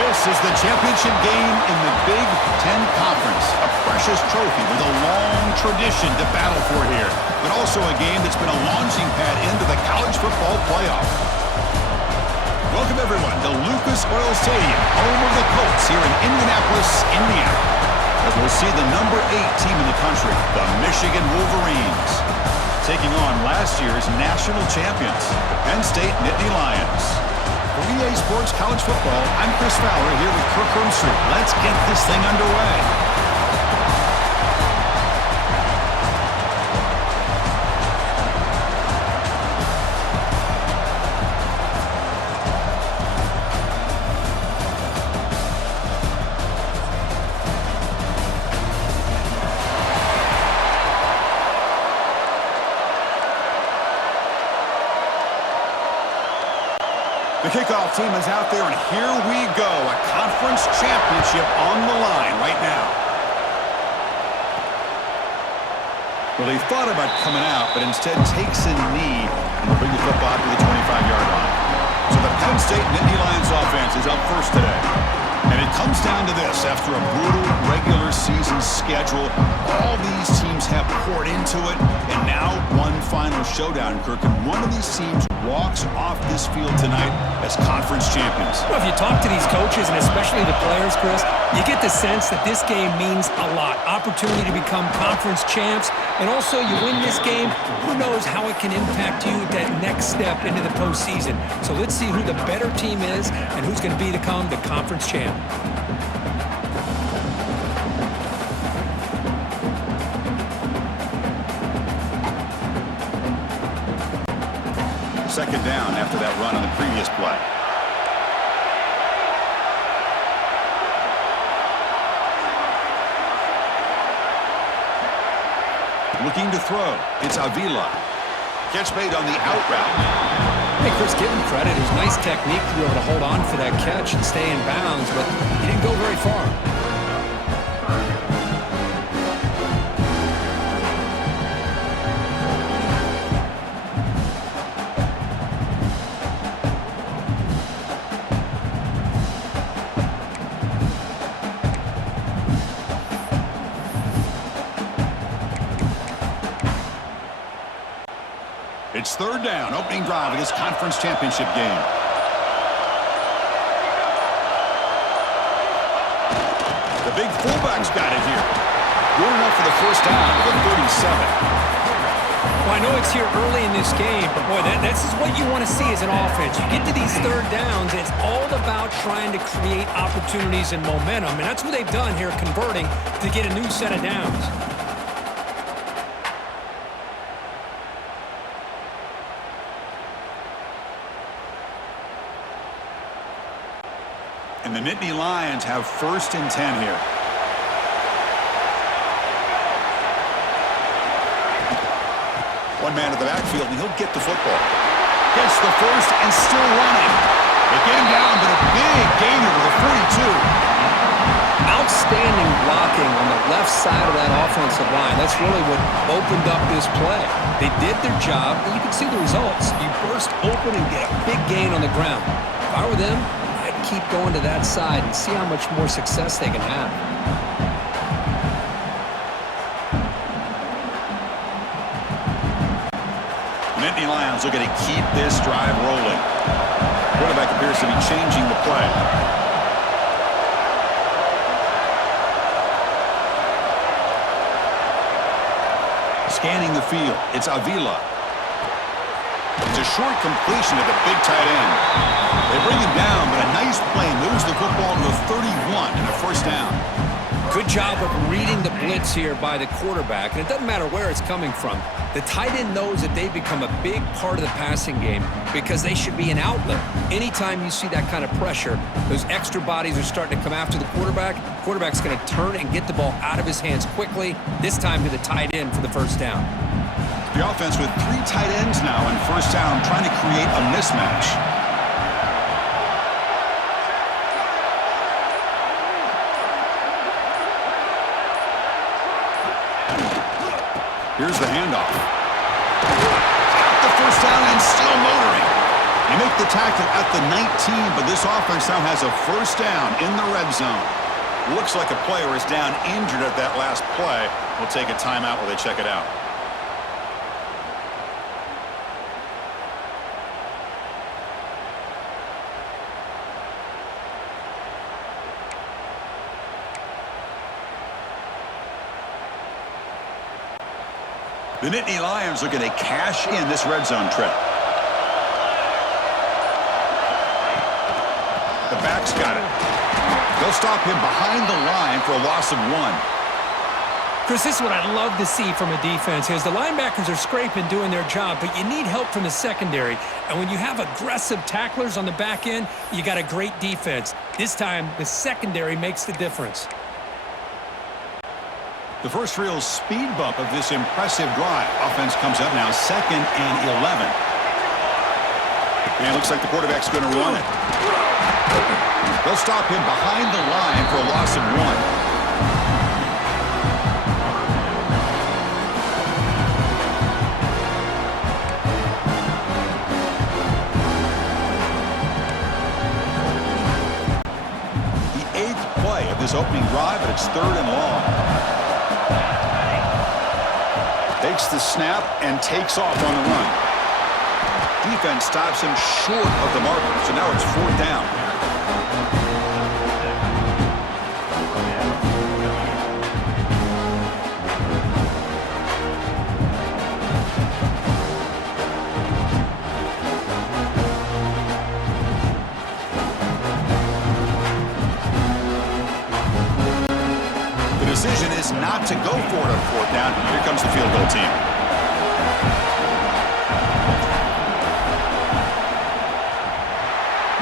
This is the championship game in the Big Ten Conference. A precious trophy with a long tradition to battle for here, but also a game that's been a launching pad into the college football playoff. Welcome, everyone, to Lucas Oil Stadium, home of the Colts here in Indianapolis, Indiana. As we'll see the number 8 team in the country, the Michigan Wolverines, taking on last year's national champions, the Penn State Nittany Lions. For EA Sports College Football, I'm Chris Fowler here with Kirk Herbstreit. Let's get this thing underway. The kickoff team is out there, and here we go. A conference championship on the line right now. Well, he thought about coming out, but instead takes a knee and will bring the football to the 25-yard line. So the Penn State Nittany Lions offense is up first today. And it comes down to this. After a brutal regular season schedule, all these teams have poured into it, and now one final showdown, Kirk. And one of these teams walks off this field tonight as conference champions. Well, if you talk to these coaches, and especially the players, Chris, you get the sense that this game means a lot. Opportunity to become conference champs, and also you win this game, who knows how it can impact you that next step into the postseason. So let's see who the better team is and who's going to become the conference champ. Second down after that run on the previous play. Looking to throw. It's Avila. Catch made on the out route. Hey, Chris, give him credit. It was nice technique to be able to hold on for that catch and stay in bounds, but he didn't go very far. It's third down, opening drive of this conference championship game. The big fullback's got it here. Good enough for the first down to the 37. Well, I know it's here early in this game, but boy, this is what you want to see as an offense. You get to these third downs, it's all about trying to create opportunities and momentum, and that's what they've done here, converting to get a new set of downs. And the Nittany Lions have first and 10 here. One man to the backfield, and he'll get the football. Gets the first and still running. They get him down, but a big gainer to the 42. Outstanding blocking on the left side of that offensive line. That's really what opened up this play. They did their job, and you can see the results. You burst open and get a big gain on the ground. If I were them, I'd keep going to that side and see how much more success they can have. The Nittany Lions looking to keep this drive rolling. Quarterback appears to be changing the play. Scanning the field, it's Avila. It's a short completion to the big tight end. They bring him down, but a nice play moves the football to the 31 and a first down. Good job of reading the blitz here by the quarterback, and it doesn't matter where it's coming from. The tight end knows that they've become a big part of the passing game because they should be an outlet. Anytime you see that kind of pressure, those extra bodies are starting to come after the quarterback. Quarterback's going to turn and get the ball out of his hands quickly, this time to the tight end for the first down. The offense with 3 tight ends now in first down, trying to create a mismatch. Here's the handoff. Got the first down and still motoring. They make the tackle at the 19, but this offense now has a first down in the red zone. Looks like a player is down injured at that last play. We'll take a timeout while they check it out. The Nittany Lions looking to cash in this red zone trip. The back's got it. They'll stop him behind the line for a loss of 1. Chris, this is what I'd love to see from a defense is the linebackers are scraping, doing their job, but you need help from the secondary. And when you have aggressive tacklers on the back end, you got a great defense. This time, the secondary makes the difference. The first real speed bump of this impressive drive. Offense comes up now 2nd and 11. And it looks like the quarterback's going to run it. They'll stop him behind the line for a loss of 1. This opening drive, but it's 3rd and long. Takes the snap and takes off on the run. Defense stops him short of the marker, so now it's 4th down. Decision is not to go for it on 4th down. Here comes the field goal team.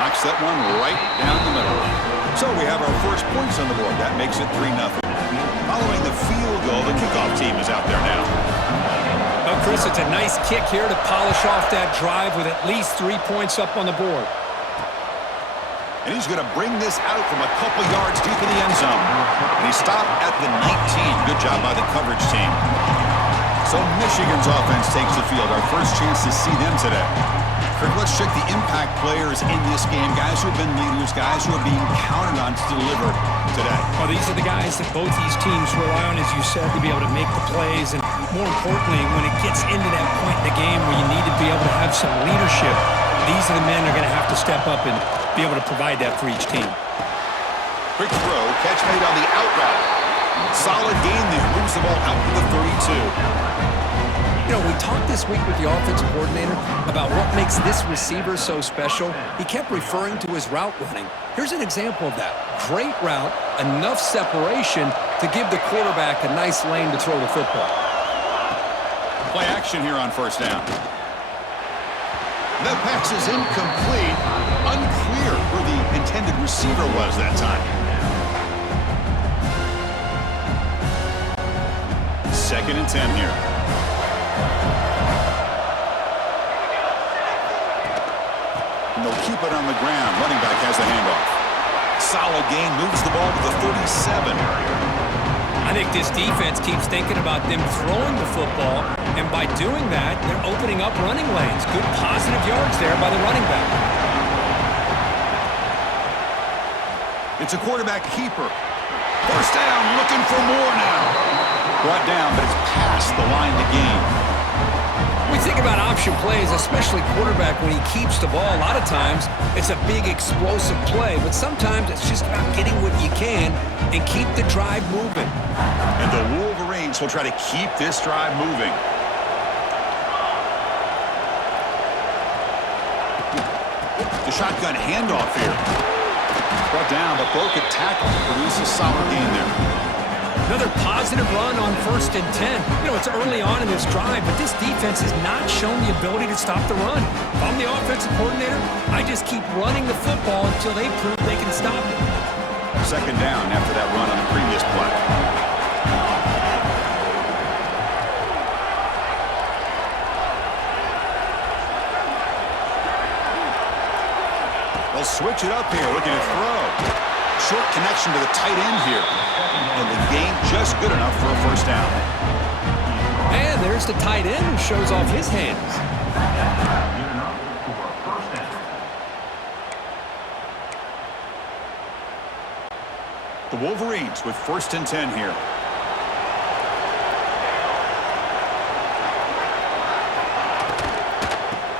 Knocks that one right down the middle. So we have our first points on the board. That makes it 3-0. Following the field goal, the kickoff team is out there now. Well, Chris, it's a nice kick here to polish off that drive with at least 3 points up on the board. And he's going to bring this out from a couple yards deep in the end zone. And he stopped at the 19. Good job by the coverage team. So Michigan's offense takes the field. Our first chance to see them today. Kirk, let's check the impact players in this game. Guys who have been leaders, guys who are being counted on to deliver today. Well, these are the guys that both these teams rely on, as you said, to be able to make the plays. And more importantly, when it gets into that point in the game where you need to be able to have some leadership, these are the men that are going to have to step up and be able to provide that for each team. Quick throw, catch made on the out route. Solid gain there, moves the ball out to the 32. You know, we talked this week with the offensive coordinator about what makes this receiver so special. He kept referring to his route running. Here's an example of that. Great route, enough separation to give the quarterback a nice lane to throw the football. Play action here on 1st down. That pass is incomplete. Unclear who the intended receiver was that time. 2nd and 10 here. And they'll keep it on the ground. Running back has the handoff. Solid gain, moves the ball to the 37. I think this defense keeps thinking about them throwing the football, and by doing that, they're opening up running lanes. Good positive yards there by the running back. It's a quarterback keeper. First down, looking for more now. Brought down, but it's past the line to gain. We think about option plays, especially quarterback, when he keeps the ball. A lot of times, it's a big explosive play, but sometimes it's just about getting what you can and keep the drive moving. And the Wolverines will try to keep this drive moving. The shotgun handoff here. Brought down, but broke a tackle. Produces a solid gain there. Another positive run on 1st and 10. You know, it's early on in this drive, but this defense has not shown the ability to stop the run. If I'm the offensive coordinator, I just keep running the football until they prove they can stop it. 2nd down after that run on the previous play. They'll switch it up here, looking to throw. Short connection to the tight end here. And the gain just good enough for a 1st down. And there's the tight end who shows off his hands. The Wolverines with 1st and 10 here.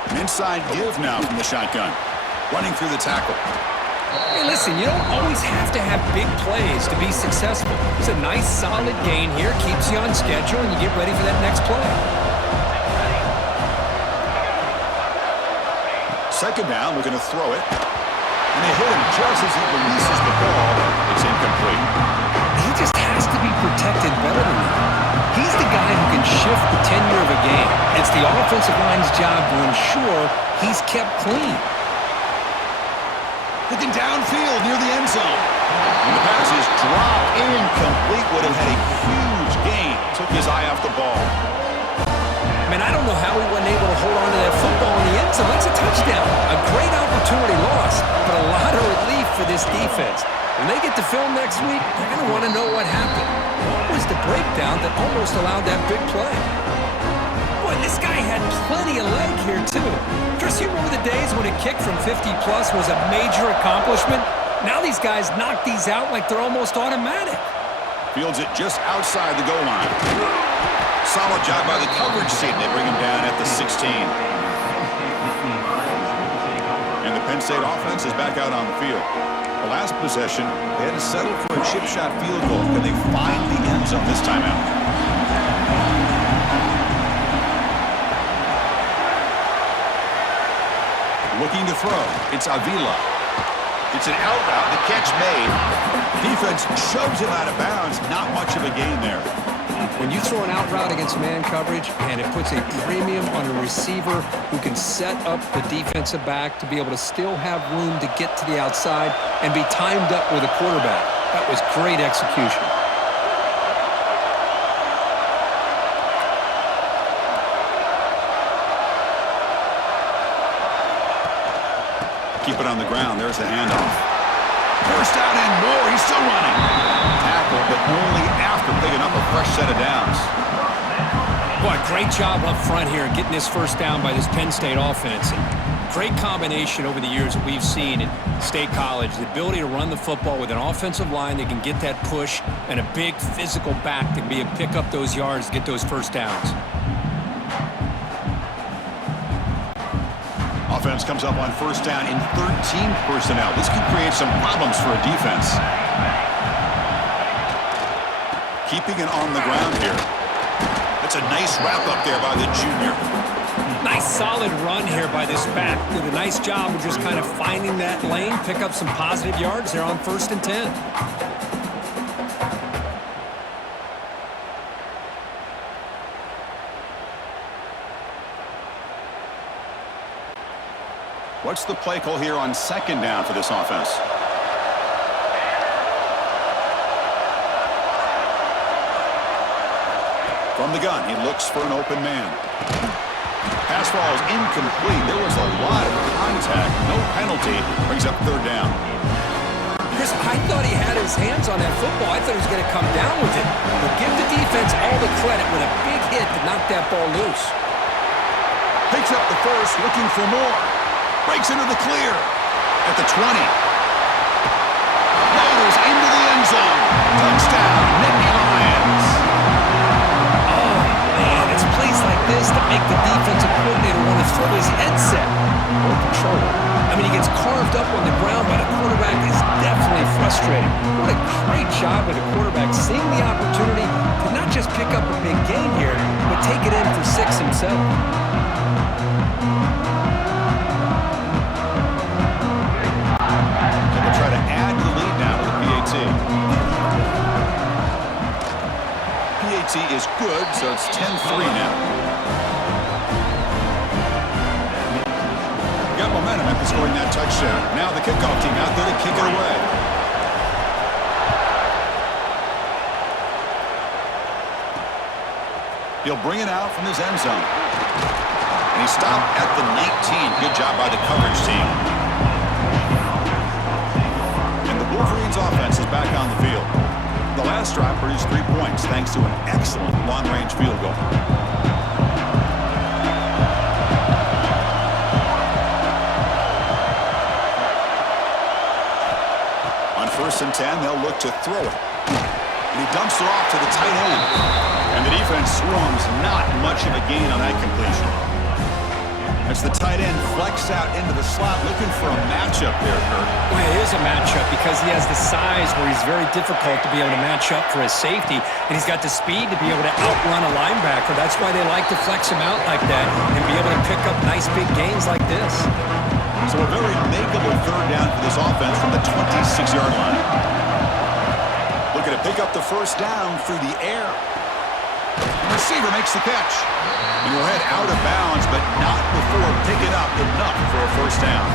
An inside give now from the shotgun. Running through the tackle. Hey, listen, you don't always have to have big plays to be successful. It's a nice, solid gain here. Keeps you on schedule, and you get ready for that next play. 2nd down, we're going to throw it. And they hit him just as he releases the ball. It's incomplete. He just has to be protected better than that. He's the guy who can shift the tenure of a game. It's the offensive line's job to ensure he's kept clean. Looking downfield near the end zone. And the pass is dropped incomplete. Would have had a huge gain. Took his eye off the ball. Man, I don't know how he wasn't able to hold on to that football in the end zone. That's a touchdown. A great opportunity lost, but a lot of relief for this defense. When they get to film next week, they're going to want to know what happened. What was the breakdown that almost allowed that big play? Boy, this guy had plenty of leg here, too. Chris, you remember the days when a kick from 50-plus was a major accomplishment? Now these guys knock these out like they're almost automatic. Fields it just outside the goal line. Solid job by the coverage team. They bring him down at the 16. And the Penn State offense is back out on the field. The last possession, they had to settle for a chip shot field goal. Can they find the end zone this time out? Looking to throw. It's Avila. It's an out route. The catch made. Defense shoves him out of bounds. Not much of a gain there. When you throw an out route against man coverage and it puts a premium on a receiver who can set up the defensive back to be able to still have room to get to the outside and be timed up with a quarterback, that was great execution. Keep it on the ground. There's the handoff. 1st down and more. He's still running. Tackle, but only after picking up a fresh set of downs. Boy, great job up front here getting this 1st down by this Penn State offense. And great combination over the years that we've seen in State College. The ability to run the football with an offensive line that can get that push and a big physical back that can be able to pick up those yards to get those 1st downs. Offense comes up on 1st down in 13 personnel. This could create some problems for a defense. Keeping it on the ground here. That's a nice wrap up there by the junior. Nice solid run here by this back. Did a nice job of just kind of finding that lane, pick up some positive yards there on 1st and 10. What's the play call here on 2nd down for this offense? From the gun, he looks for an open man. Pass falls incomplete. There was a lot of contact. No penalty. Brings up 3rd down. Chris, I thought he had his hands on that football. I thought he was going to come down with it. But give the defense all the credit with a big hit to knock that ball loose. Picks up the 1st, looking for more. Breaks into the clear at the 20. Motors into the end zone. Touchdown, Nittany Lions. Oh, man, it's plays like this that make the defensive coordinator want to throw his headset or control it. I mean, he gets carved up on the ground by the quarterback. Is definitely frustrating. What a great job by the quarterback seeing the opportunity to not just pick up a big gain here, but take it in for 6 himself. Try to add the lead now to the PAT. PAT is good, so it's 10-3 now. Got momentum after scoring that touchdown. Now the kickoff team out there to kick it away. He'll bring it out from his end zone. And he stopped at the 19. Good job by the coverage team. Wolverines offense is back on the field. The last drive produced 3 points thanks to an excellent long-range field goal. On 1st and 10, they'll look to throw it. And he dumps it off to the tight end. And the defense swarms not much of a gain on that completion. As the tight end flex out into the slot, looking for a matchup there, Kirk. Well, it is a matchup because he has the size where he's very difficult to be able to match up for his safety, and he's got the speed to be able to outrun a linebacker. That's why they like to flex him out like that and be able to pick up nice big gains like this. So a very makeable 3rd down for this offense from the 26-yard line. Looking to pick up the 1st down through the air. The receiver makes the catch. He will head out of bounds, but not before picking up enough for a 1st down.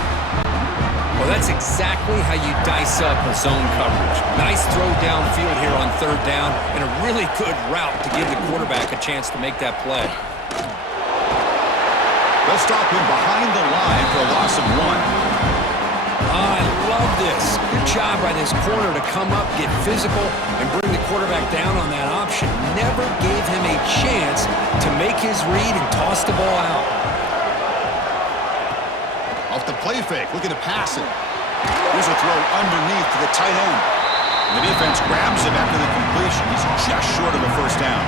Well, that's exactly how you dice up a zone coverage. Nice throw downfield here on 3rd down, and a really good route to give the quarterback a chance to make that play. They'll stop him behind the line for a loss of 1. I love this. Good job by this corner to come up, get physical, and bring the quarterback down on that option. Never gave him a chance to make his read and toss the ball out. Off the play fake, looking to pass it. Here's a throw underneath to the tight end. And the defense grabs him after the completion. He's just short of a 1st down.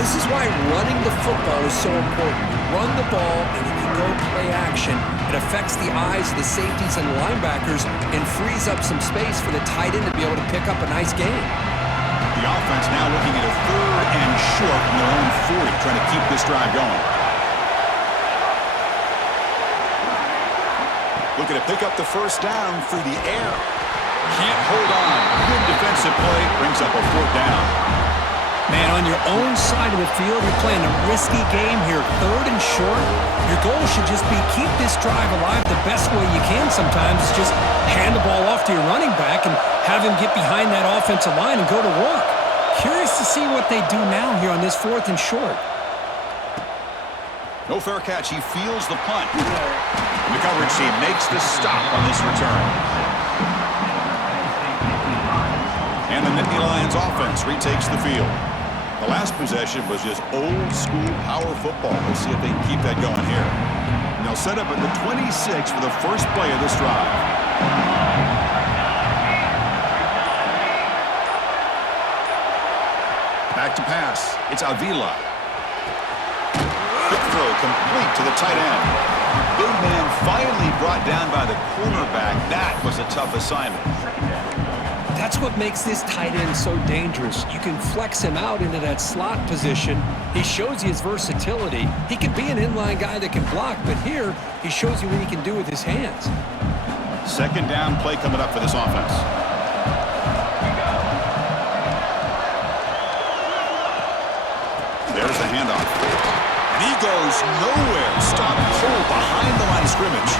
This is why running the football is so important. Run the ball, and if you go play action, it affects the eyes of the safeties and linebackers and frees up some space for the tight end to be able to pick up a nice gain. The offense now looking at a 3rd and short from their own 40, trying to keep this drive going. Looking to pick up the 1st down through the air. Can't hold on. Good defensive play, brings up a 4th down. Man, on your own side of the field, you're playing a risky game here, 3rd and short. Your goal should just be keep this drive alive the best way you can sometimes. Is just hand the ball off to your running back and have him get behind that offensive line and go to work. Curious to see what they do now here on this 4th and short. No fair catch. He feels the punt. And the coverage team makes the stop on this return. And the Nittany Lions offense retakes the field. The last possession was just old-school power football. Let's see if they can keep that going here. And they'll set up at the 26 for the first play of this drive. Back to pass. It's Avila. Quick throw complete to the tight end. Big man finally brought down by the cornerback. That was a tough assignment. That's what makes this tight end so dangerous. You can flex him out into that slot position. He shows you his versatility. He can be an inline guy that can block, but here he shows you what he can do with his hands. 2nd down play coming up for this offense. There's the handoff. And he goes nowhere. Stopped cold behind the line of scrimmage.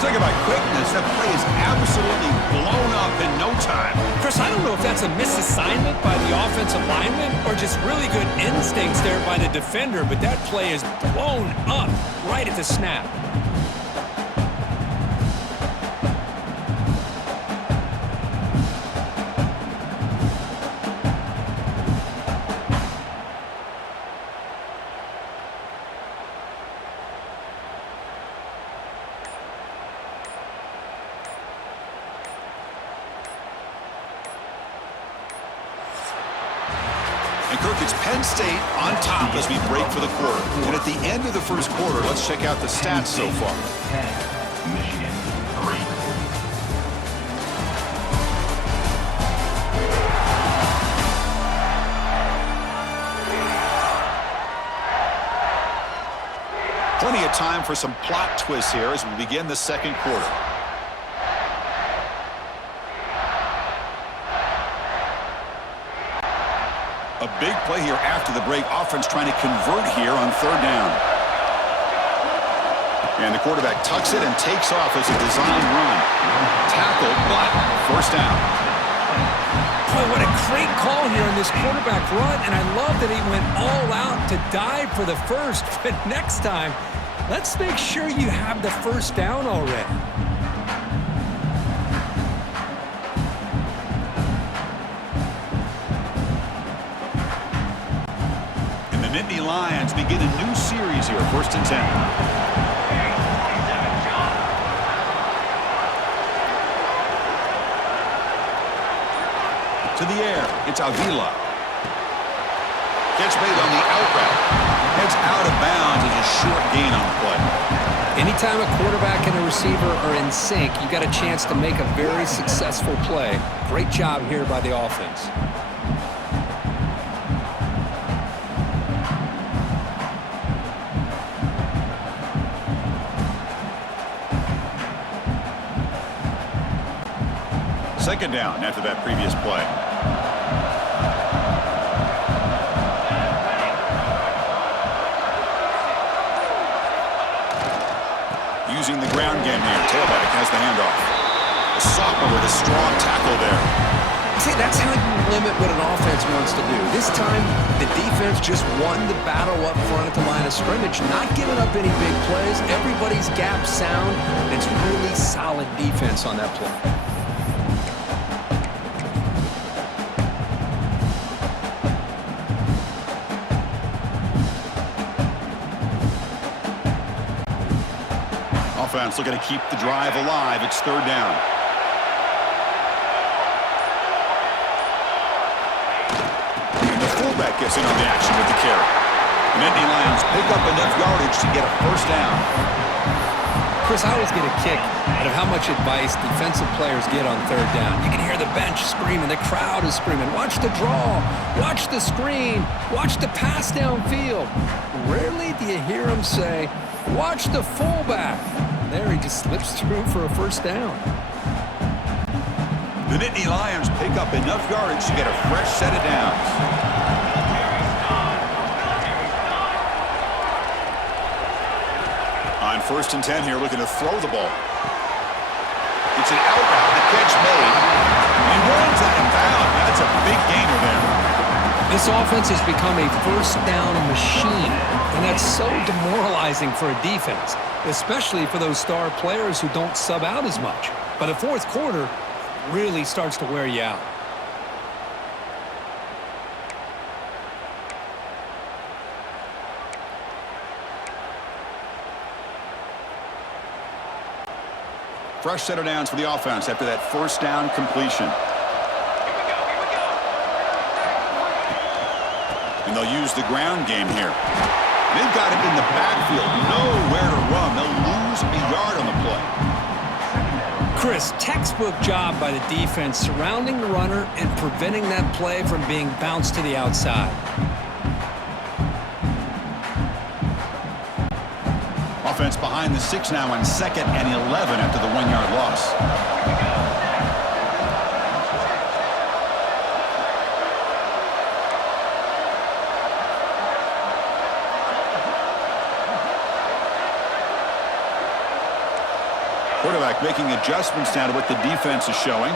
Talk about quickness. That play is absolutely blown up in no time. Chris, I don't know if that's a misassignment by the offensive lineman or just really good instincts there by the defender, but that play is blown up right at the snap. And Kirk, it's Penn State on top as we break for the quarter. And at the end of the 1st quarter, let's check out the stats so far. Michigan 3. Plenty of time for some plot twists here as we begin the 2nd quarter. A big play here after the break. Offense trying to convert here on 3rd down. And the quarterback tucks it and takes off as a design run. Tackle, but 1st down. Boy, what a great call here on this quarterback run, and I love that he went all out to dive for the 1st. But next time, let's make sure you have the 1st down already. Nittany Lions begin a new series here, 1st and 10. To the air, it's Avila. Catch made on the out route. Heads out of bounds as a short gain on the play. Anytime a quarterback and a receiver are in sync, you got a chance to make a very successful play. Great job here by the offense. Second down after that previous play. Using the ground game here. Tailback has the handoff. A sophomore with a strong tackle there. See, that's how you limit what an offense wants to do. This time, the defense just won the battle up front at the line of scrimmage, not giving up any big plays. Everybody's gap sound. It's really solid defense on that play. Offense looking to keep the drive alive. It's third down. And the fullback gets in on the action with the carry. And Nittany Lions pick up enough yardage to get a first down. Chris, I always get a kick out of how much advice defensive players get on third down. You can hear the bench screaming. The crowd is screaming. Watch the draw. Watch the screen. Watch the pass downfield. Rarely do you hear them say, watch the fullback. There he just slips through for a first down. The Nittany Lions pick up enough yardage to get a fresh set of downs. On 1st and 10 here, looking to throw the ball. It's an out route, the catch made. He runs out of bounds. That's a big gainer there. This offense has become a first down machine, and that's so demoralizing for a defense, especially for those star players who don't sub out as much. But the fourth quarter really starts to wear you out. Fresh set of downs for the offense after that first down completion. And they'll use the ground game here. They've got him in the backfield. Nowhere to run. They'll lose a yard on the play. Chris, textbook job by the defense surrounding the runner and preventing that play from being bounced to the outside. Offense behind the 6 now on 2nd and 11 after the 1-yard loss. Quarterback making adjustments now to what the defense is showing.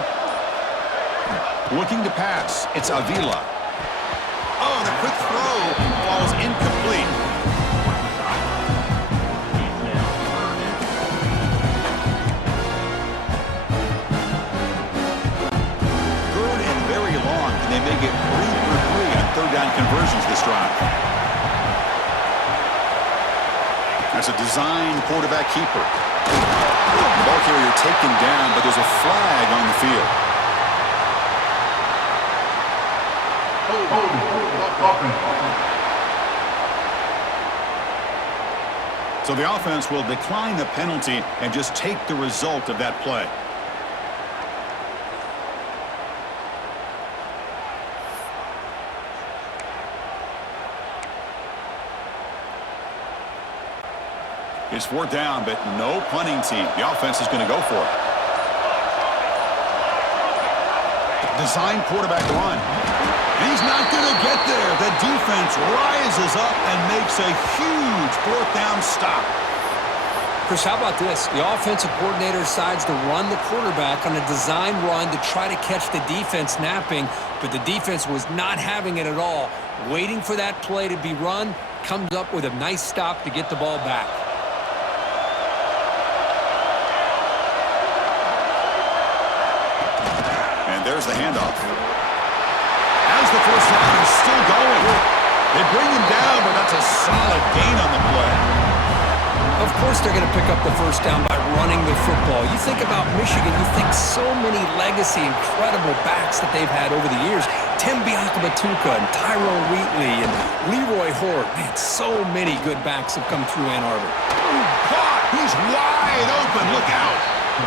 Looking to pass. It's Avila. Oh, the quick throw falls incomplete. Third and very long. Can they make it 3 for 3 on third down conversions this drive? That's a design quarterback keeper. The ball carrier taken down, but there's a flag on the field. So the offense will decline the penalty and just take the result of that play. It's 4th down, but no punting team. The offense is going to go for it. Design quarterback run. He's not going to get there. The defense rises up and makes a huge 4th down stop. Chris, how about this? The offensive coordinator decides to run the quarterback on a design run to try to catch the defense napping, but the defense was not having it at all. Waiting for that play to be run, comes up with a nice stop to get the ball back. There's the handoff. As the first down is still going. They bring him down, but that's a solid gain on the play. Of course they're going to pick up the first down by running the football. You think about Michigan, you think so many legacy, incredible backs that they've had over the years. Tim Biakabatuka and Tyrone Wheatley and Leroy Horde. Man, so many good backs have come through Ann Arbor. Caught! He's wide open. Look out!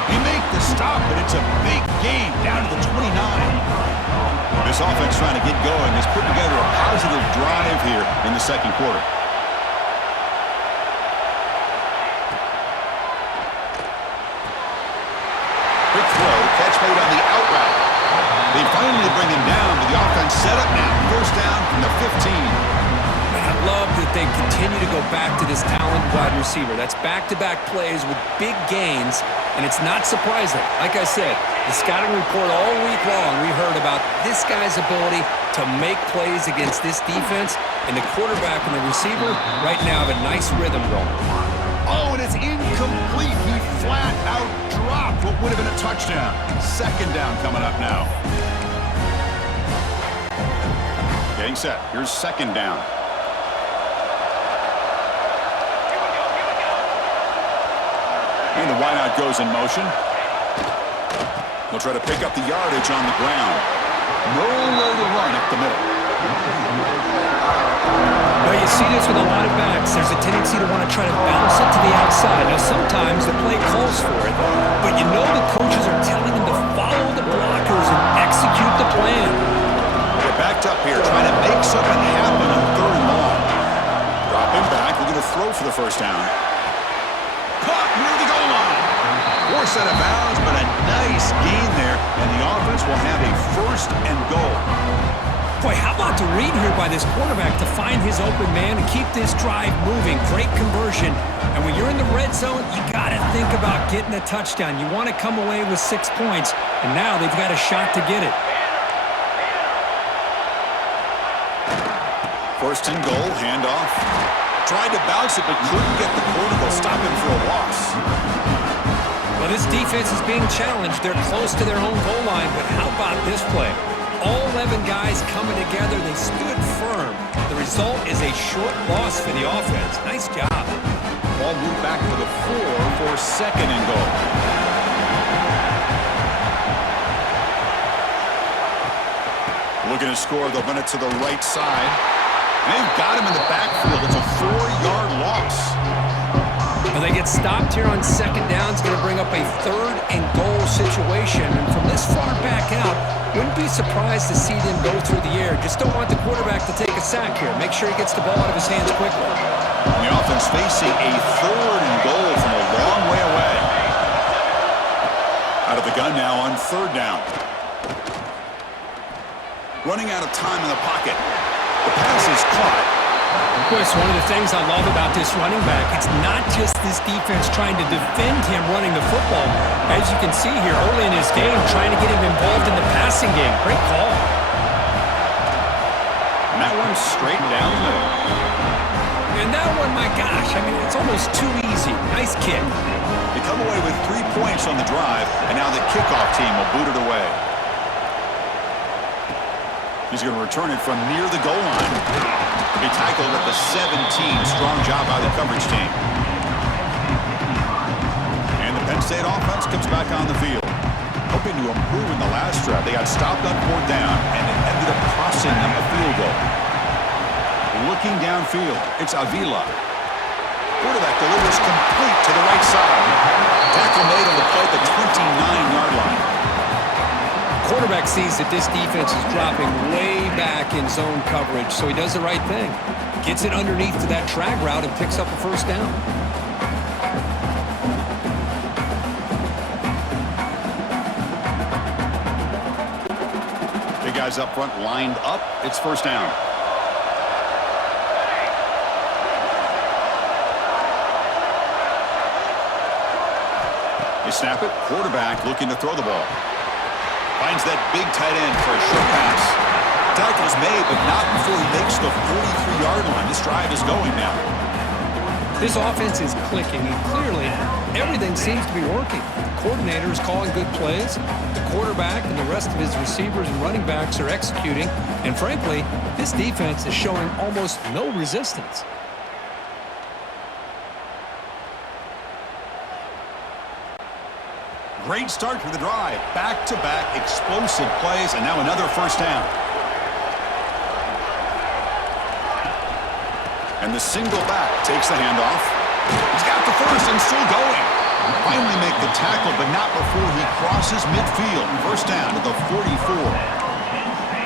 He make the stop, but it's a big gain down to the 29. This offense trying to get going has put together a positive drive here in the second quarter. Quick throw, catch made on the out route. They finally bring him down, but the offense set up now. First down from the 15. And I love that they continue to go back to this talented wide receiver. That's back-to-back plays with big gains, and it's not surprising. Like I said, the scouting report all week long, we heard about this guy's ability to make plays against this defense, and the quarterback and the receiver right now have a nice rhythm going. Oh, and it's incomplete. He flat out dropped what would have been a touchdown. Second down coming up now. Getting set. Here's second down. And the wideout goes in motion. They'll try to pick up the yardage on the ground. Nowhere to run up the middle. Well, you see this with a lot of backs. There's a tendency to want to try to bounce it to the outside. Now, sometimes the play calls for it, but you know the coaches are telling them to follow the blockers and execute the plan. They're backed up here, trying to make something happen on third and long. Dropping back, looking to throw for the first down. Caught near the goal line. Forced out of bounds, but a nice gain there, and the offense will have a first and goal. Boy, how about the read here by this quarterback to find his open man and keep this drive moving. Great conversion. And when you're in the red zone, you got to think about getting a touchdown. You want to come away with 6 points, and now they've got a shot to get it. First and goal, handoff. Tried to bounce it, but couldn't get the quarter. They'll stop him for a loss. Well, this defense is being challenged. They're close to their own goal line, but how about this play? All 11 guys coming together. They stood firm. The result is a short loss for the offense. Nice job. Ball moved back to the 4 for second and goal. Looking to score, they'll run it to the right side. And they've got him in the backfield. It's a 4-yard loss. Well, they get stopped here on second down. It's going to bring up a third and goal situation. And from this far back out, wouldn't be surprised to see them go through the air. Just don't want the quarterback to take a sack here. Make sure he gets the ball out of his hands quickly. And the offense facing a third and goal from a long way away. Out of the gun now on third down. Running out of time in the pocket. The pass is caught. Of course, one of the things I love about this running back, it's not just this defense trying to defend him running the football. As you can see here early in his game, trying to get him involved in the passing game. Great call. And that one's straight down the middle. And that one, my gosh, I mean, it's almost too easy. Nice kick. They come away with 3 points on the drive, and now the kickoff team will boot it away. He's going to return it from near the goal line. He tackled at the 17. Strong job by the coverage team. And the Penn State offense comes back on the field. Hoping to improve in the last drive. They got stopped on fourth down, and it ended up costing them a field goal. Looking downfield, it's Avila. Quarterback delivers complete to the right side. Tackle made on the play at the 29-yard line. Quarterback sees that this defense is dropping way back in zone coverage, so he does the right thing. Gets it underneath to that drag route and picks up a first down. Big guys up front lined up. It's first down. They snap it. Quarterback looking to throw the ball. Finds that big tight end for a short pass. Tackle is made, but not before he makes the 43-yard line. This drive is going now. This offense is clicking, and clearly everything seems to be working. The coordinator is calling good plays. The quarterback and the rest of his receivers and running backs are executing. And frankly, this defense is showing almost no resistance. great start to the drive. Back-to-back explosive plays, and now another first down. And the single back takes the handoff. He's got the first and still going. Finally make the tackle, but not before he crosses midfield. First down to the 44.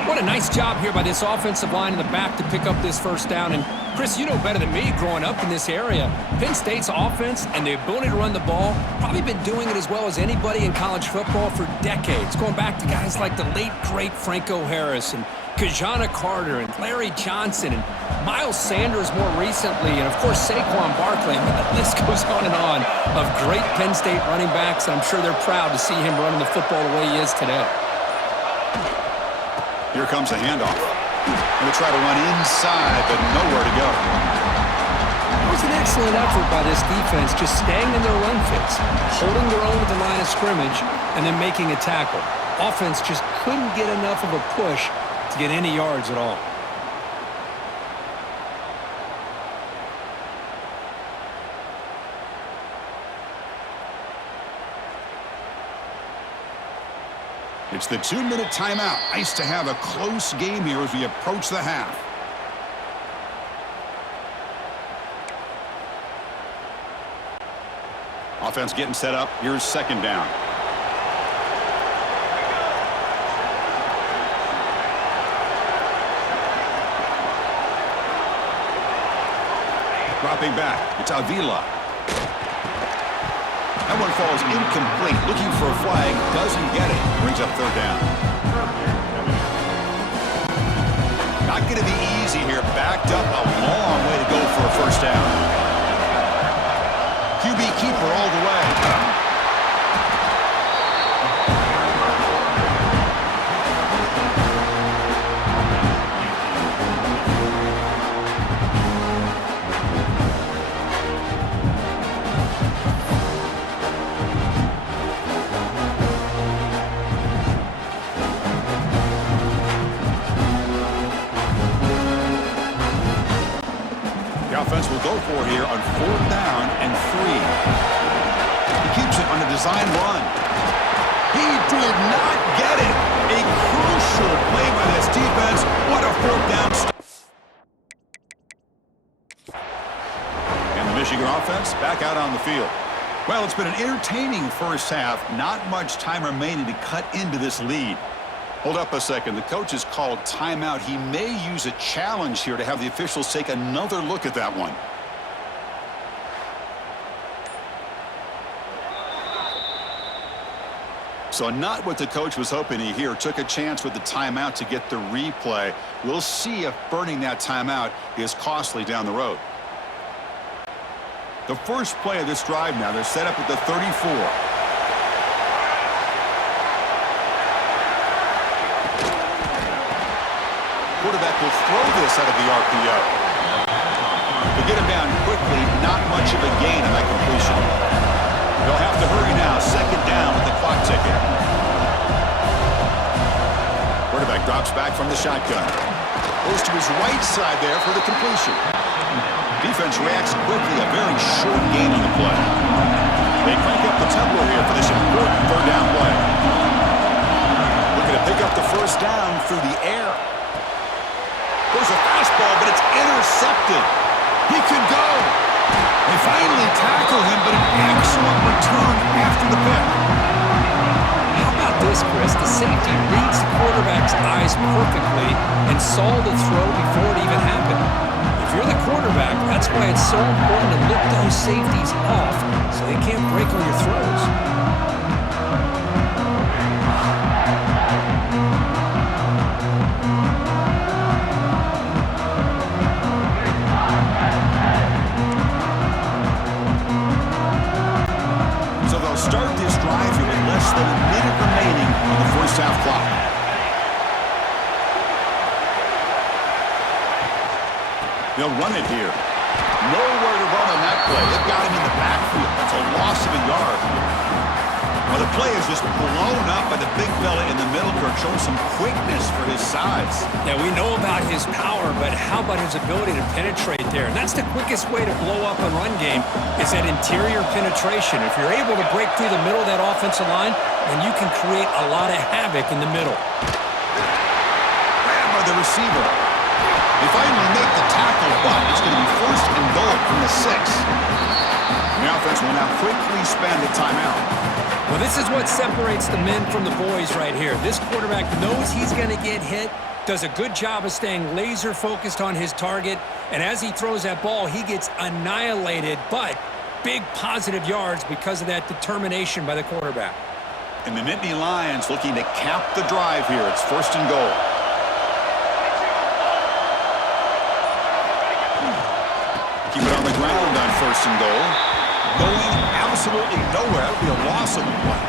What a nice job here by this offensive line in the back to pick up this first down. And, Chris, you know better than me growing up in this area, Penn State's offense and the ability to run the ball probably been doing it as well as anybody in college football for decades, going back to guys like the late, great Franco Harris and Kajana Carter and Larry Johnson and Miles Sanders more recently, and, of course, Saquon Barkley. I mean, the list goes on and on of great Penn State running backs, and I'm sure they're proud to see him running the football the way he is today. Here comes a handoff. Going to try to run inside, but nowhere to go. It was an excellent effort by this defense, just staying in their run fits, holding their own at the line of scrimmage, and then making a tackle. Offense just couldn't get enough of a push to get any yards at all. It's the 2-minute timeout. Nice to have a close game here as we approach the half. Offense getting set up. Here's second down. Dropping back. It's Avila. That one falls incomplete. Looking for a flag. Doesn't get it. Brings up third down. Not going to be easy here. Backed up a long way to go for a first down. QB keeper all the way. Offense will go for here on 4th down and 3. He keeps it on a design run. He did not get it. A crucial play by this defense. What a 4th down. And the Michigan offense back out on the field. Well, it's been an entertaining first half. Not much time remaining to cut into this lead. Hold up a second. The coach has called timeout. He may use a challenge here to have the officials take another look at that one. So not what the coach was hoping to hear. Took a chance with the timeout to get the replay. We'll see if burning that timeout is costly down the road. The first play of this drive now, they're set up at the 34. Quarterback will throw this out of the RPO. To get him down quickly, not much of a gain on that completion. They'll have to hurry now. Second down with the clock ticking. Quarterback drops back from the shotgun. Goes to his right side there for the completion. Defense reacts quickly. A very short gain on the play. They crank up the tempo here for this important third down play. Looking to pick up the first down through the air. There's a fastball, but it's intercepted. He could go. They finally tackle him, but an excellent return after the pick. How about this, Chris? The safety reads the quarterback's eyes perfectly and saw the throw before it even happened. If you're the quarterback, that's why it's so important to look those safeties off so they can't break on your throws. Start this drive here with less than a minute remaining on the first half clock. They'll run it here. Nowhere to run on that play. They've got him in the backfield. That's a loss of a yard. Well, the play is just blown up by the big fella in the middle, Kirk, showing some quickness for his size. Yeah, we know about his power, but how about his ability to penetrate there? And that's the quickest way to blow up a run game is that interior penetration. If you're able to break through the middle of that offensive line, then you can create a lot of havoc in the middle. Grabbed by the receiver. They finally make the tackle, but it's going to be first and goal from the 6. The offense will now quickly spend a timeout. Well, this is what separates the men from the boys right here. This quarterback knows he's going to get hit, does a good job of staying laser focused on his target, and as he throws that ball, he gets annihilated, but big positive yards because of that determination by the quarterback. And the Nittany Lions looking to cap the drive here. It's first and goal. Keep it on the ground on first and goal. Going absolutely nowhere. That would be a loss of the play.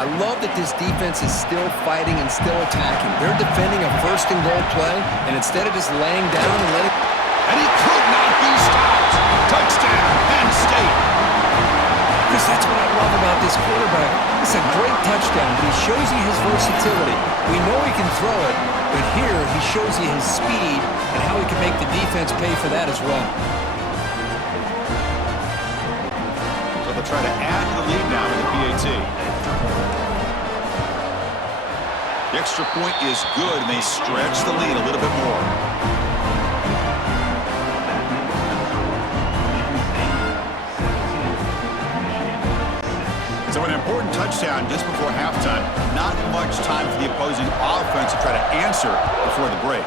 I love that this defense is still fighting and still attacking. They're defending a first and goal play, and instead of just laying down and letting... And he could not be stopped. Touchdown, Penn State. Chris, that's what I love about this quarterback. It's a great touchdown, but he shows you his versatility. We know he can throw it, but here he shows you his speed and how he can make the defense pay for that as well. So they'll try to add to the lead now with the PAT. The extra point is good, and they stretch the lead a little bit more. So an important touchdown just before halftime. Not much time for the opposing offense to try to answer before the break.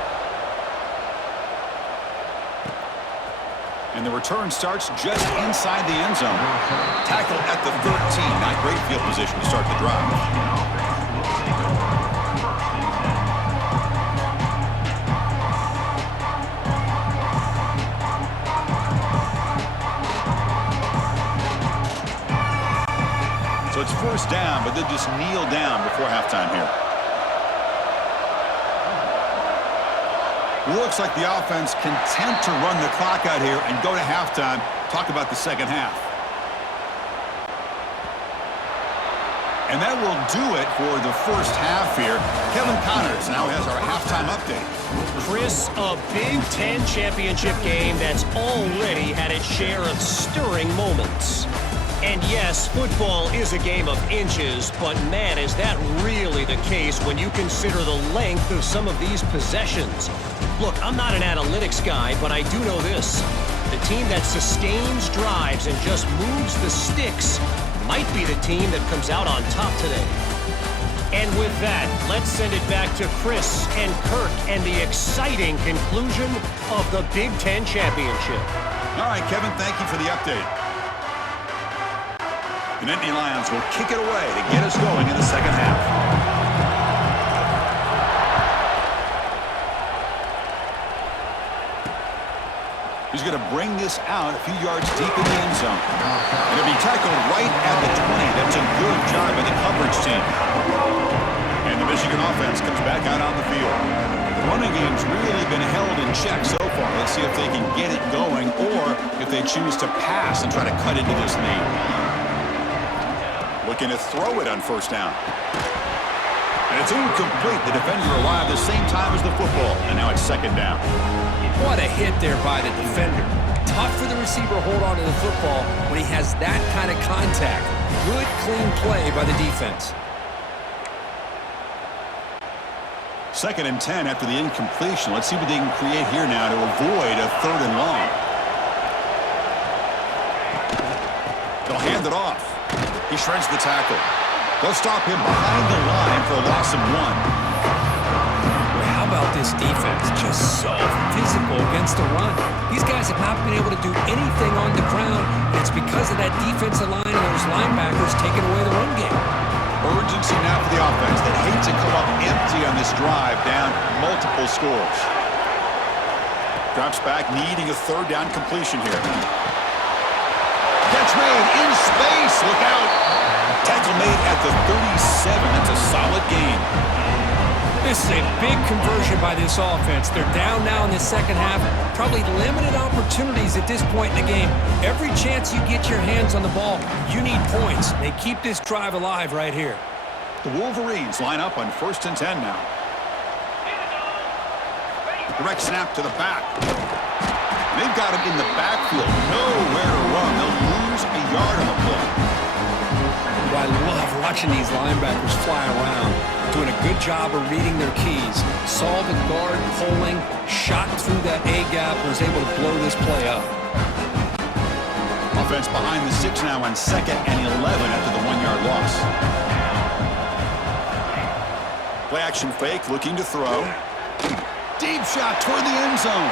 And the return starts just inside the end zone. Tackle at the 13. Not great field position to start the drive. So it's first down, but they'll just kneel down before halftime here. Looks like the offense content to run the clock out here and go to halftime. Talk about the second half. And that will do it for the first half here. Kevin Connors now has our halftime update. Chris, a Big Ten championship game that's already had its share of stirring moments. And yes, football is a game of inches, but man, is that really the case when you consider the length of some of these possessions. Look, I'm not an analytics guy, but I do know this. The team that sustains drives and just moves the sticks might be the team that comes out on top today. And with that, let's send it back to Chris and Kirk and the exciting conclusion of the Big Ten championship. All right, Kevin, thank you for the update. The Nittany Lions will kick it away to get us going in the second half. He's going to bring this out a few yards deep in the end zone. And it'll be tackled right at the 20. That's a good job by the coverage team. And the Michigan offense comes back out on the field. The running game's really been held in check so far. Let's see if they can get it going or if they choose to pass and try to cut into this lead. Looking to throw it on first down. And it's incomplete. The defender arrived the same time as the football, and now it's second down. What a hit there by the defender. Tough for the receiver to hold on to the football when he has that kind of contact. Good, clean play by the defense. 2nd and 10 after the incompletion. Let's see what they can create here now to avoid a 3rd and long. They'll hand it off. He shreds the tackle. They'll stop him behind the line for a loss of 1. Well, how about this defense? Just so physical against the run. These guys have not been able to do anything on the ground, and it's because of that defensive line and those linebackers taking away the run game. Urgency now for the offense that hates to come up empty on this drive, down multiple scores. Drops back, needing a 3rd down completion here. Catch made in space. Look out. Tackle made at the 37. That's a solid gain. This is a big conversion by this offense. They're down now in the second half. Probably limited opportunities at this point in the game. Every chance you get your hands on the ball, you need points. They keep this drive alive right here. The Wolverines line up on 1st and 10 now. Direct snap to the back. They've got him in the backfield. Nowhere to run. They'll lose a yard on the play. Well, I love watching these linebackers fly around, doing a good job of reading their keys. Saw the guard pulling, shot through that A-gap, and was able to blow this play up. Offense behind the 6 now on 2nd and 11 after the 1-yard loss. Play action fake, looking to throw. Deep shot toward the end zone.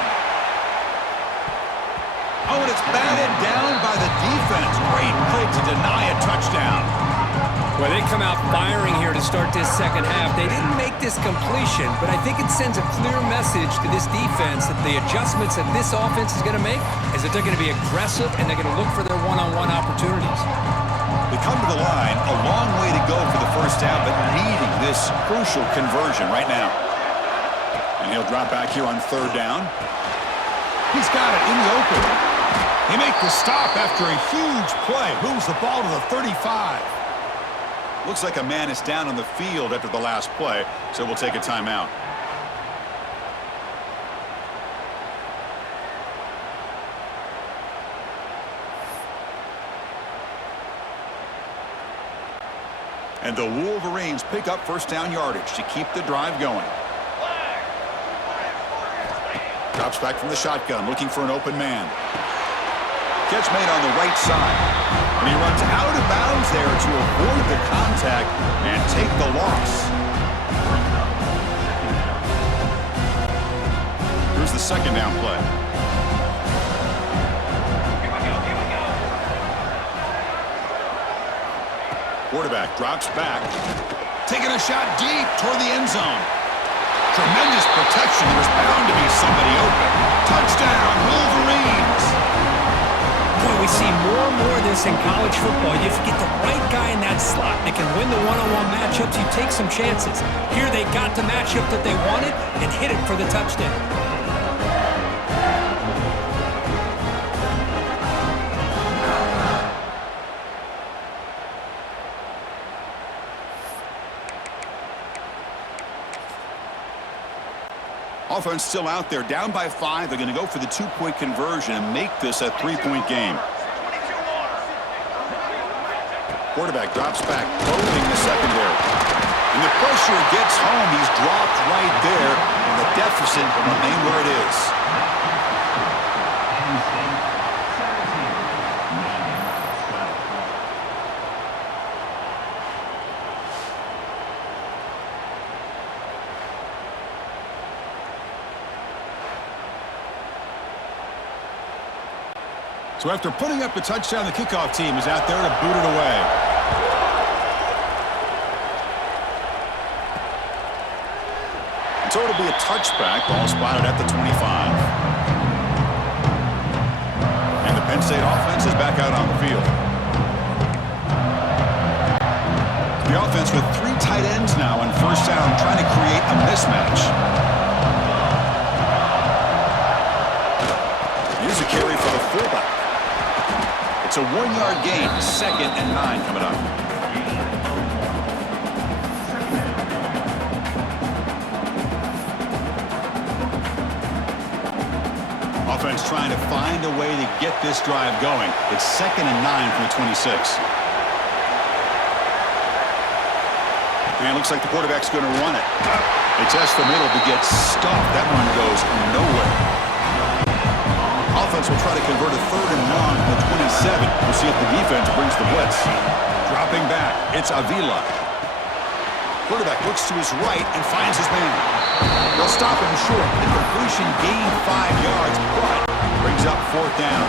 Oh, and it's batted down by the defense. Great play to deny a touchdown. Well, they come out firing here to start this second half. They didn't make this completion, but I think it sends a clear message to this defense that the adjustments that this offense is going to make is that they're going to be aggressive and they're going to look for their one-on-one opportunities. We come to the line, a long way to go for the first down, but needing this crucial conversion right now. And he'll drop back here on 3rd down. He's got it in the open. He makes the stop after a huge play. Moves the ball to the 35. Looks like a man is down on the field after the last play, so we'll take a timeout. And the Wolverines pick up 1st down yardage to keep the drive going. Drops back from the shotgun, looking for an open man. Catch made on the right side. And he runs out of bounds there to avoid the contact and take the loss. Here's the 2nd down play. Quarterback drops back. Taking a shot deep toward the end zone. Tremendous protection. There was bound to be somebody open. Touchdown, Wolverines! Boy, we see more and more of this in college football. You get the right guy in that slot that can win the one-on-one matchups. You take some chances. Here they got the matchup that they wanted and hit it for the touchdown. Offense still out there, down by 5. They're going to go for the 2-point conversion and make this a 3-point game. Quarterback drops back, probing the secondary. And the pressure gets home. He's dropped right there, and the deficit remains where it is. So after putting up a touchdown, the kickoff team is out there to boot it away. And so it'll be a touchback, ball spotted at the 25. And the Penn State offense is back out on the field. The offense with 3 tight ends now on 1st down, trying to create a mismatch. Here's a carry for the fullback. It's a 1-yard gain, 2nd and 9 coming up. Offense trying to find a way to get this drive going. It's 2nd and 9 from the 26. And it looks like the quarterback's going to run it. They test the middle to get stuffed. That one goes nowhere. Offense will try to convert a 3rd and 1 from the 27. We'll see if the defense brings the blitz. Dropping back, it's Avila. Quarterback looks to his right and finds his man. They'll stop him short. The completion gained 5 yards, but brings up 4th down.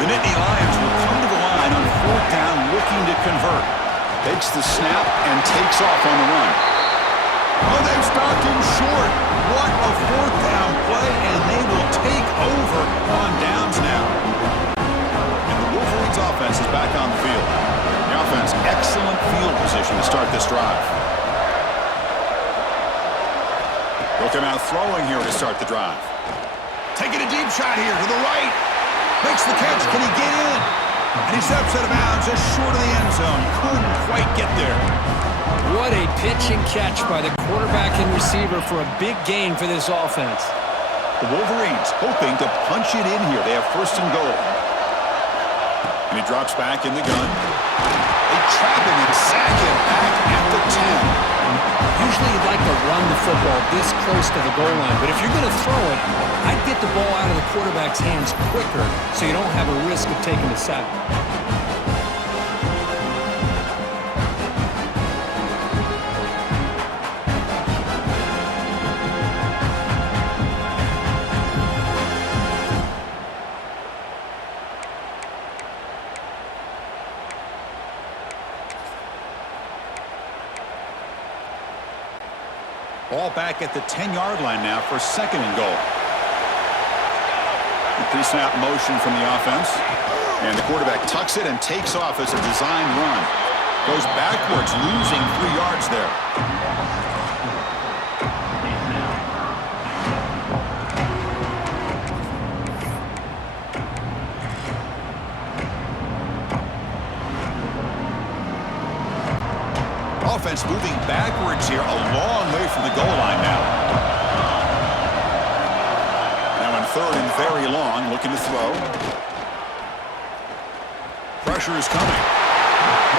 The Nittany Lions will come to the line on 4th down, looking to convert. Takes the snap and takes off on the run. Oh, they've stopped him short. What a 4th down play, and they will take over on downs now. And the Wolverines offense is back on the field. The offense, excellent field position to start this drive. They'll come out throwing here to start the drive. Taking a deep shot here to the right. Makes the catch. Can he get in? And he steps out of bounds just short of the end zone. Couldn't quite get there. What a pitch and catch by the quarterback and receiver for a big gain for this offense. The Wolverines hoping to punch it in here. They have first and goal. And he drops back in the gun. They trap him and sack him back at the 10. Usually you'd like to run the football this close to the goal line, but if you're going to throw it, I'd get the ball out of the quarterback's hands quicker so you don't have a risk of taking the sack. Ball back at the 10-yard line now for second and goal. The pre-snap motion from the offense. And the quarterback tucks it and takes off as a design run. Goes backwards, losing 3 yards there. Offense moving backwards here, a long way from the goal line now. Now in third and very long, looking to throw. Pressure is coming.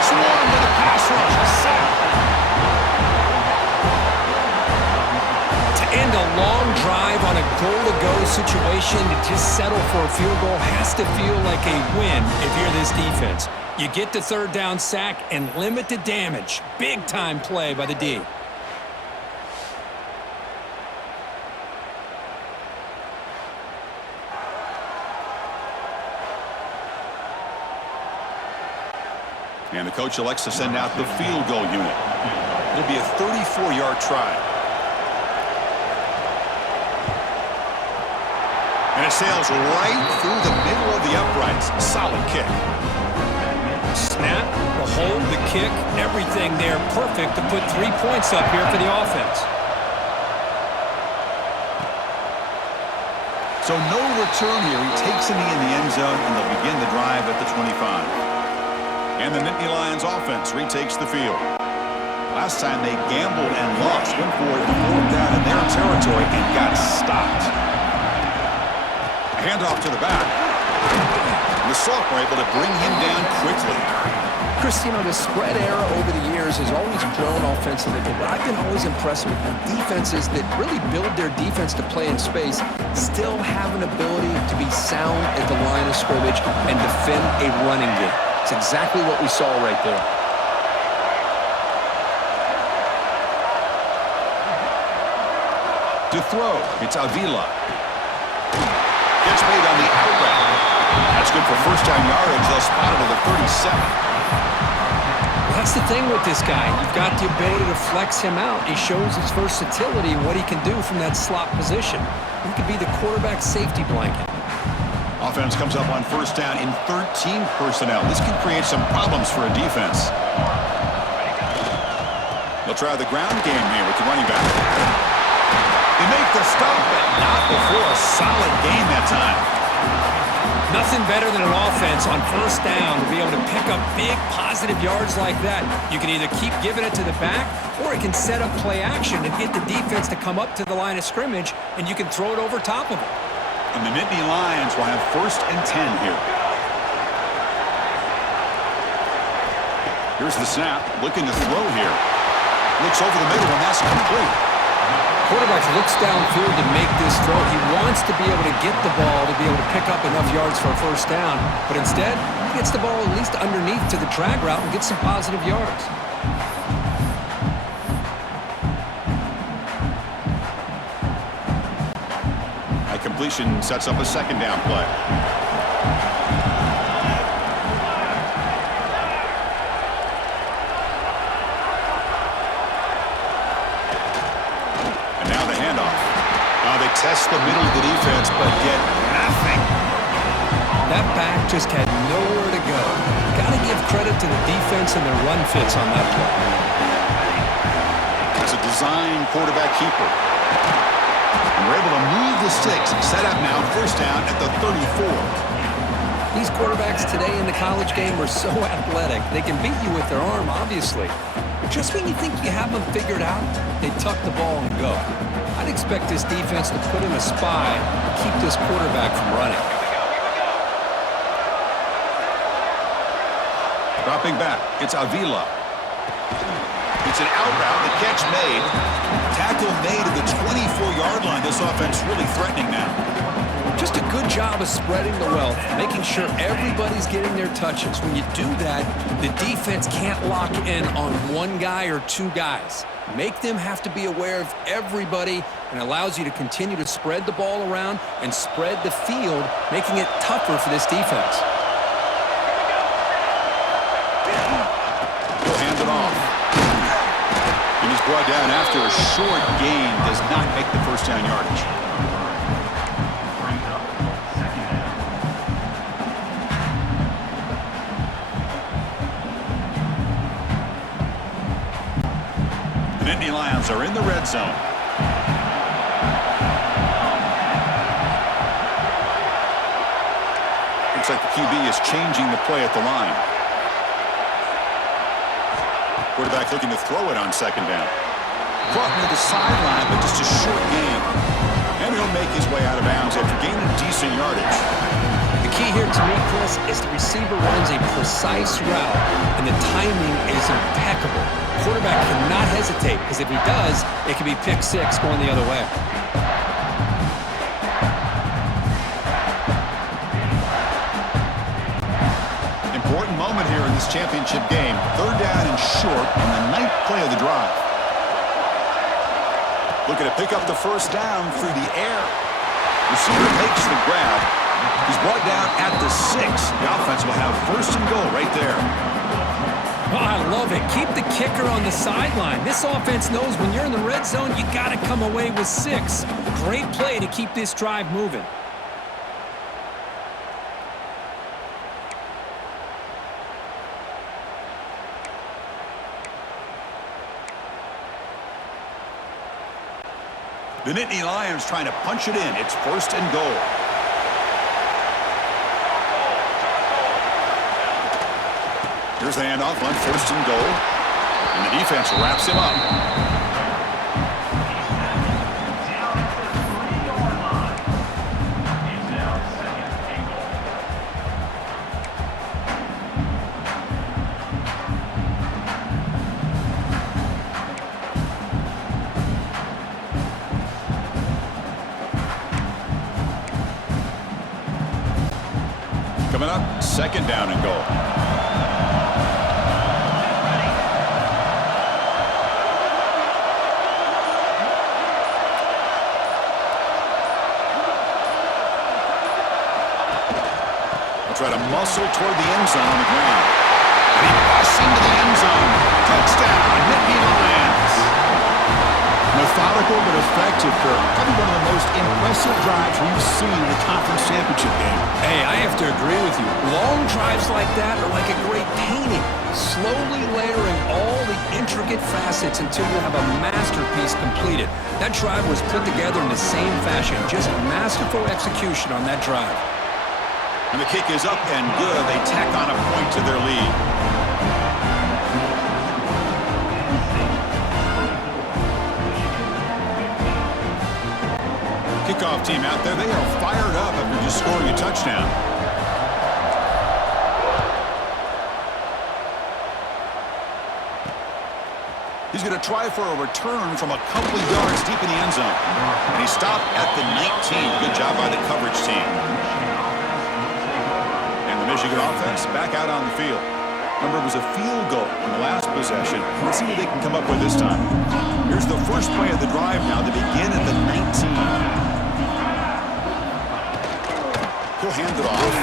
Swarmed with a pass rush, a sack. To end a long drive on a goal-to-go situation, to just settle for a field goal has to feel like a win if you're this defense. You get the third down sack and limit the damage. Big-time play by the D. And the coach elects to send out the field goal unit. It'll be a 34-yard try. And it sails right through the middle of the uprights. Solid kick. Snap, the hold, the kick, everything there perfect to put 3 points up here for the offense. So no return here. He takes it in the end zone, and they'll begin the drive at the 25. And the Nittany Lions offense retakes the field. Last time they gambled and lost. Went for it in 4th down in their territory and got stopped. A handoff to the back. And the sophomore able to bring him down quickly. Chris, you know, the spread era over the years has always grown offensively, but I've been always impressed with defenses that really build their defense to play in space, still have an ability to be sound at the line of scrimmage and defend a running game. It's exactly what we saw right there. To throw, it's Avila. Gets made on the out route. That's good for first down yardage. They'll spot it at the 37. That's the thing with this guy. You've got the ability to flex him out. He shows his versatility and what he can do from that slot position. He could be the quarterback safety blanket. Offense comes up on first down in 13 personnel. This can create some problems for a defense. They'll try the ground game here with the running back. They make the stop, but not before a solid gain that time. Nothing better than an offense on first down to be able to pick up big positive yards like that. You can either keep giving it to the back, or it can set up play action and get the defense to come up to the line of scrimmage, and you can throw it over top of it. And the Nittany Lions will have first and 10 here. Here's the snap, looking to throw here. Looks over the middle, and that's complete. Quarterback looks downfield to make this throw. He wants to be able to get the ball to be able to pick up enough yards for a first down, but instead, he gets the ball at least underneath to the drag route and gets some positive yards. A completion sets up a second down play. And now the handoff. They test the middle of the defense, but get nothing. That back just had nowhere to go. Got to give credit to the defense and their run fits on that play. As a design quarterback keeper. And we're able to move the sticks. Set up now, first down at the 34. These quarterbacks today in the college game are so athletic. They can beat you with their arm, obviously. But just when you think you have them figured out, they tuck the ball and go. I'd expect this defense to put in a spy and keep this quarterback from running. Dropping back, it's Avila. It's an out route, the catch made. Tackle made at the 24-yard line. This offense really threatening now. Just a good job of spreading the wealth, making sure everybody's getting their touches. When you do that, the defense can't lock in on one guy or two guys. Make them have to be aware of everybody and allows you to continue to spread the ball around and spread the field, making it tougher for this defense. He'll hand it off. And he's brought down after a short gain. Does not make the first down yardage. The Nittany Lions are in the red zone. Looks like the QB is changing the play at the line. Quarterback looking to throw it on second down. Caught near the sideline, but just a short gain. And he'll make his way out of bounds after gaining decent yardage. The key here to me, Chris, is the receiver runs a precise route, and the timing is impeccable. Quarterback cannot hesitate, because if he does, it could be pick six going the other way. Important moment here in this championship game. Third down and short on the ninth play of the drive. Looking to pick up the first down through the air. Receiver makes the grab. He's brought down at the 6. The offense will have first and goal right there. Oh, I love it. Keep the kicker on the sideline. This offense knows when you're in the red zone, you got to come away with 6. Great play to keep this drive moving. The Nittany Lions trying to punch it in. It's first and goal. Here's the handoff on first and goal. And the defense wraps him up. Coming up, second down and goal. Try to muscle toward the end zone on the ground. And he busts into the end zone. Touchdown, Nittany Lions. Methodical but effective, Kirk. Probably one of the most impressive drives we've seen in a conference championship game. Hey, I have to agree with you. Long drives like that are like a great painting. Slowly layering all the intricate facets until you have a masterpiece completed. That drive was put together in the same fashion. Just masterful execution on that drive. And the kick is up and good. They tack on a point to their lead. Kickoff team out there. They are fired up after just scoring a touchdown. He's going to try for a return from a couple of yards deep in the end zone. And he stopped at the 19. Good job by the coverage team. Michigan offense back out on the field. Remember, it was a field goal on the last possession. Let's see what they can come up with this time. Here's the first play of the drive now. They begin at the 19. He'll hand it off.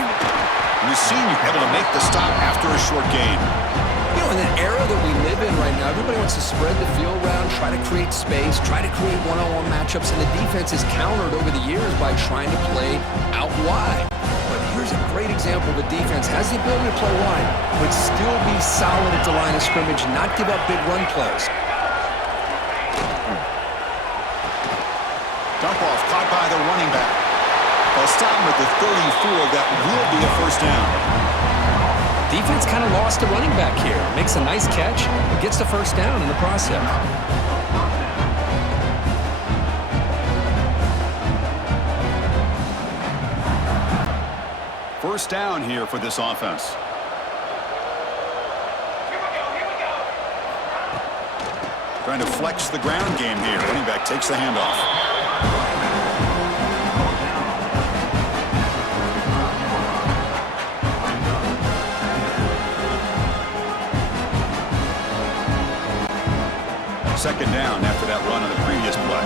And the senior able to make the stop after a short gain. You know, in an era that we live in right now, everybody wants to spread the field around, try to create space, try to create one-on-one matchups, and the defense is countered over the years by trying to play out wide. But here's a great example of a defense has the ability to play wide, but still be solid at the line of scrimmage and not give up big run plays. Dump off caught by the running back. They'll stop him at the 34. That will be a first down. Defense kind of lost the running back here. Makes a nice catch, but gets the first down in the process. First down here for this offense. Trying to flex the ground game here. Running back takes the handoff. Second down after that run on the previous play.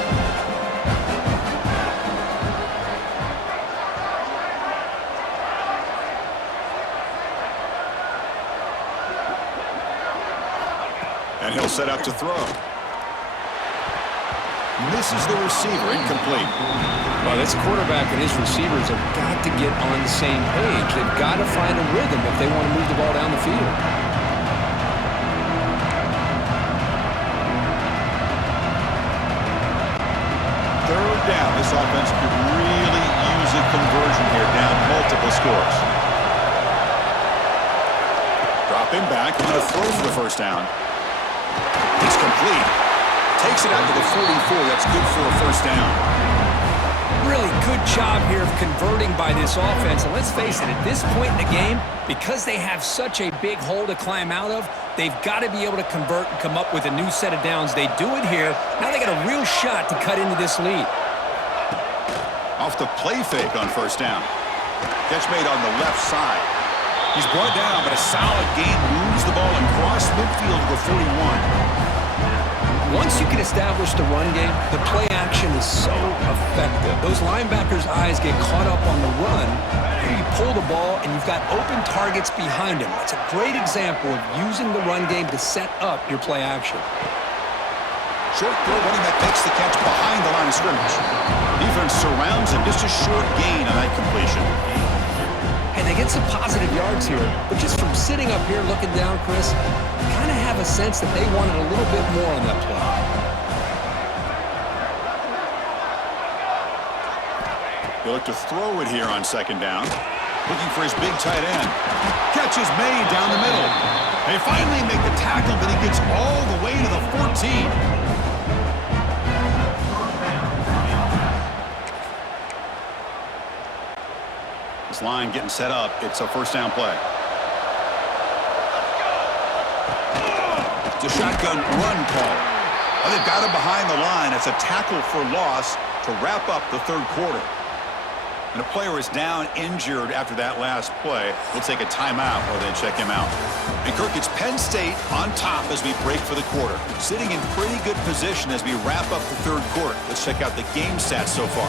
And he'll set up to throw. Misses the receiver, incomplete. Well, this quarterback and his receivers have got to get on the same page. They've got to find a rhythm if they want to move the ball down the field. Third down. This offense could really use a conversion here, down multiple scores. Dropping back, and going to throw for the first down. It's complete. Takes it out to the 44. That's good for a first down. Really good job here of converting by this offense. And let's face it, at this point in the game, because they have such a big hole to climb out of, they've got to be able to convert and come up with a new set of downs. They do it here. Now they got a real shot to cut into this lead. Off the play fake on first down. Catch made on the left side. He's brought down, but a solid gain moves the ball across midfield to the 41. Once you can establish the run game, the play action is so effective. Those linebackers' eyes get caught up on the run. Here you pull the ball, and you've got open targets behind him. It's a great example of using the run game to set up your play action. Short throw, running back makes the catch behind the line of scrimmage. Defense surrounds him. Just a short gain on that completion. And they get some positive yards here, but just from sitting up here looking down, Chris, you kind of have a sense that they wanted a little bit more on that play. He'll look to throw it here on second down. Looking for his big tight end. Catch is made down the middle. They finally make the tackle, but he gets all the way to the 14. This line getting set up. It's a first down play. It's a shotgun run call. Well, they've got him behind the line. It's a tackle for loss to wrap up the third quarter. And a player is down injured after that last play. We'll take a timeout while they check him out. And Kirk, it's Penn State on top as we break for the quarter. Sitting in pretty good position as we wrap up the third quarter. Let's check out the game stats so far.